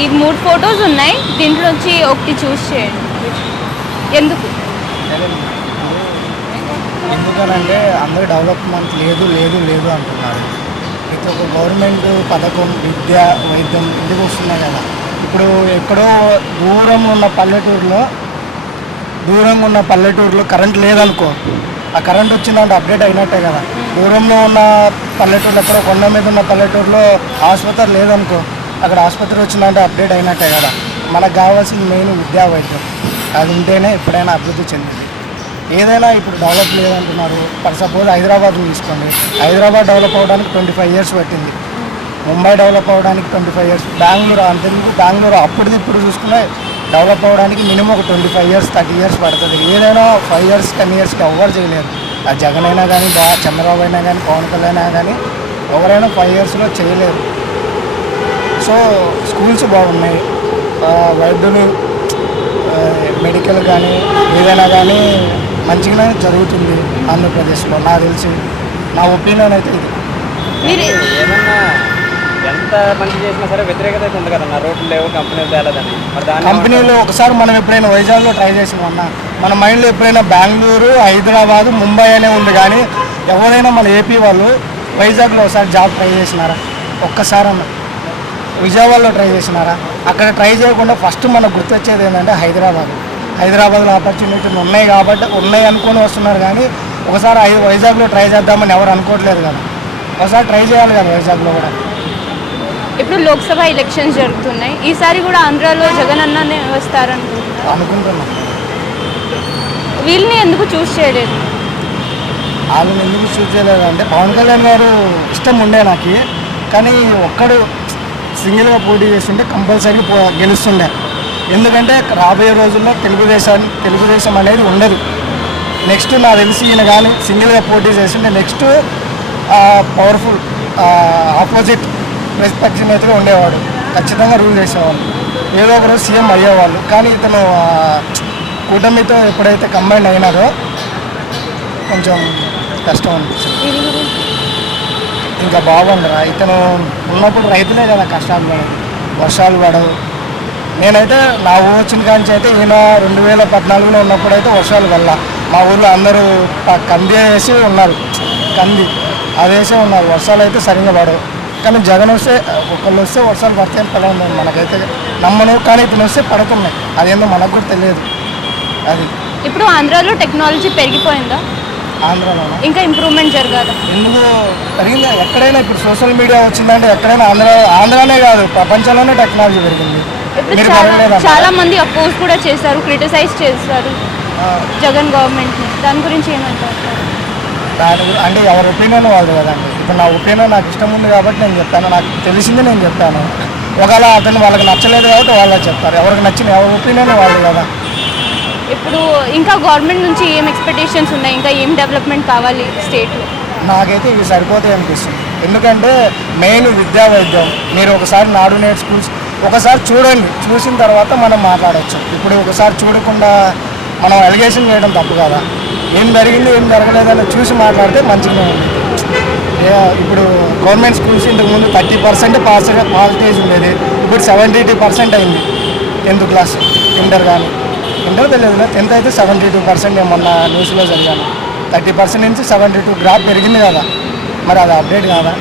ఈ 3 ఫోటోస్ ఉన్నాయి. దీంట్లో నుంచి ఒకటి చూస్ చేయండి. ఎందుకు? ఎందుకనంటే అందరూ డెవలప్మెంట్ లేదు లేదు లేదు అంటున్నారు. ప్రతి ఒక్క గవర్నమెంట్ పథకం విద్య వైద్యం ఇంటికి వస్తున్నాయి కదా. ఇప్పుడు ఎక్కడో దూరంగా ఉన్న పల్లెటూరులో కరెంట్ లేదనుకో, ఆ కరెంట్ వచ్చిందంటే అప్డేట్ అయినట్టే కదా. దూరంలో ఉన్న పల్లెటూరులో ఎక్కడో కొండ మీద ఉన్న పల్లెటూరులో ఆసుపత్రి లేదనుకో, అక్కడ ఆసుపత్రి వచ్చిందంటే అప్డేట్ అయినట్టే కదా. మనకు కావాల్సింది మెయిన్ విద్యా వైద్యం. అది ఉంటేనే ఎప్పుడైనా అభివృద్ధి చెందింది. ఏదైనా ఇప్పుడు డెవలప్ లేదంటున్నారు. ఫర్ సపోజ్ హైదరాబాద్ తీసుకోండి. హైదరాబాద్ డెవలప్ అవ్వడానికి 25 ఇయర్స్ పట్టింది. ముంబై డెవలప్ అవ్వడానికి 25 ఇయర్స్. బెంగళూరు అంతెందుకు, బెంగళూరు అప్పటిది ఇప్పుడు చూసుకునే డెవలప్ అవ్వడానికి మినిమం ఒక 25 ఇయర్స్ 30 ఇయర్స్ పడుతుంది. ఏదైనా 5 ఇయర్స్ 10 ఇయర్స్కి ఎవ్వరు చేయలేరు. ఆ జగన్ అయినా కానీ చంద్రబాబు అయినా కానీ పవన్ కళ్యాణ్ అయినా కానీ ఎవరైనా 5 ఇయర్స్లో చేయలేరు. సో స్కూల్స్ బాగున్నాయి, వైద్యులు మెడికల్ కానీ ఏదైనా కానీ మంచిగానే జరుగుతుంది ఆంధ్రప్రదేశ్లో. నాకు తెలిసి నా ఒపీనియన్ అయితే ఇది. మీరు ఏమన్నా ఎంత మంచి చేసినా సరే వ్యతిరేకత అయితే ఉంది కదన్న. రోడ్లు లేవు, కంపెనీలు తేలేదని. మరి దాని కంపెనీలు ఒకసారి మనం ఎప్పుడైనా వైజాగ్లో ట్రై చేసినామన్నా, మన మైండ్లో ఎప్పుడైనా బెంగళూరు హైదరాబాదు ముంబై అనే ఉంది. కానీ ఎవరైనా మన ఏపీ వాళ్ళు వైజాగ్లో ఒకసారి జాబ్ ట్రై చేసినారా? ఒక్కసారన్నా విజయవాడలో ట్రై చేసినారా? అక్కడ ట్రై చేయకుండా ఫస్ట్ మనకు గుర్తొచ్చేది ఏంటంటే హైదరాబాద్లో ఆపర్చునిటీలు ఉన్నాయి అనుకొని వస్తున్నారు. కానీ ఒకసారి వైజాగ్లో ట్రై చేద్దామని ఎవరు అనుకోవట్లేదు కదా. ఒకసారి ట్రై చేయాలి కదా వైజాగ్లో కూడా. ఇప్పుడు లోక్సభ ఎలక్షన్స్ జరుగుతున్నాయి. ఈసారి కూడా ఆంధ్రాలో జగన్ అన్ననే అనుకుంటున్నాం. వీళ్ళని ఎందుకు చూస్ చేయలేదు? వాళ్ళని ఎందుకు చూస్ చేయలేదు అంటే పవన్ కళ్యాణ్ గారు ఇష్టం ఉండే నాకు. కానీ ఒక్కడు సింగిల్గా పోటీ చేస్తుంటే కంపల్సరీ గెలుస్తుండే. ఎందుకంటే రాబోయే రోజుల్లో తెలుగుదేశం అనేది ఉండదు. నెక్స్ట్ నాకు తెలిసి ఈయన కానీ సింగిల్గా పోటీ చేస్తుంటే నెక్స్ట్ పవర్ఫుల్ ఆపోజిట్ ప్రతిపక్ష నేతగా ఉండేవాడు. ఖచ్చితంగా రూల్ చేసేవాళ్ళు, ఏదో ఒకరోజు సీఎం అయ్యేవాళ్ళు. కానీ ఇతను కూటమితో ఎప్పుడైతే కంబైన్ అయినారో కొంచెం కష్టం అనిపించింది. ఇంకా బాగుండరా, ఇతను ఉన్నప్పుడు రైతులే కదా కష్టాలు పడదు, వర్షాలు పడవు. నేనైతే నా ఊరు వచ్చిన కాంచి అయితే ఈయన 2014లో ఉన్నప్పుడు అయితే వర్షాలు వల్ల మా ఊళ్ళో అందరూ కంది వేసి ఉన్నారు. అది వేసే ఉన్నారు. వర్షాలు అయితే సరిగ్గా పడవు. కానీ జగన్ వస్తే ఒకళ్ళు వస్తే వర్షాలు పడతాయని పడవు మనకైతే నమ్మను. కానీ ఇతను వస్తే పడుతున్నాయి. అదేందో మనకు కూడా తెలియదు. అది ఇప్పుడు ఆంధ్రాలో టెక్నాలజీ పెరిగిపోయిందా? ఆంధ్రాలో ఇంకా ఇంప్రూవ్మెంట్ జరగాలి. ఎందుకు పెరిగిందా? ఎక్కడైనా ఇప్పుడు సోషల్ మీడియా వచ్చిందంటే ఎక్కడైనా ఆంధ్రానే కాదు ప్రపంచంలోనే టెక్నాలజీ పెరిగింది. చాలా మంది అపోజ్ కూడా చేశారు, క్రిటిసైజ్ చేశారు జగన్ గవర్నమెంట్ని. దాని గురించి ఏమంటారు? అంటే ఎవరి ఒపీనియన్ వాళ్ళు కదండి. ఇప్పుడు నా ఒపీనియన్ నాకు ఇష్టం ఉంది కాబట్టి నేను చెప్పాను, నాకు తెలిసింది నేను చెప్పాను. ఒకవేళ అతను వాళ్ళకి నచ్చలేదు కాబట్టి వాళ్ళే చెప్తారు. ఎవరికి నచ్చిన ఎవరి ఒపీనియన్ వాళ్ళు కదా. ఇప్పుడు ఇంకా గవర్నమెంట్ నుంచి ఏం ఎక్స్పెక్టేషన్స్ ఉన్నాయి? ఇంకా ఏం డెవలప్మెంట్ కావాలి స్టేట్లో? నాకైతే ఇవి సరిపోతాయి అనిపిస్తుంది. ఎందుకంటే మెయిన్ విద్యా వైద్యం. మీరు ఒకసారి నాడు నేడు స్కూల్స్ ఒకసారి చూడండి, చూసిన తర్వాత మనం మాట్లాడవచ్చు. ఇప్పుడు ఒకసారి చూడకుండా మనం అలిగేషన్ చేయడం తప్పు కదా. ఏం జరిగింది ఏం జరగలేదని చూసి మాట్లాడితే మంచిగా ఉంది. ఇప్పుడు గవర్నమెంట్ స్కూల్స్ ఇంతకుముందు 30% పాజిటివ్ ఉండేది, ఇప్పుడు 72% అయింది. 10th క్లాస్ ఇంటర్ కానీ ఇంటర్ తెలియదు, 10th అయితే 72% మొన్న న్యూస్లో జరిగాను. 30% నుంచి 72 గ్రాఫ్ పెరిగింది కదా. మరి అది అప్డేట్ కాదా?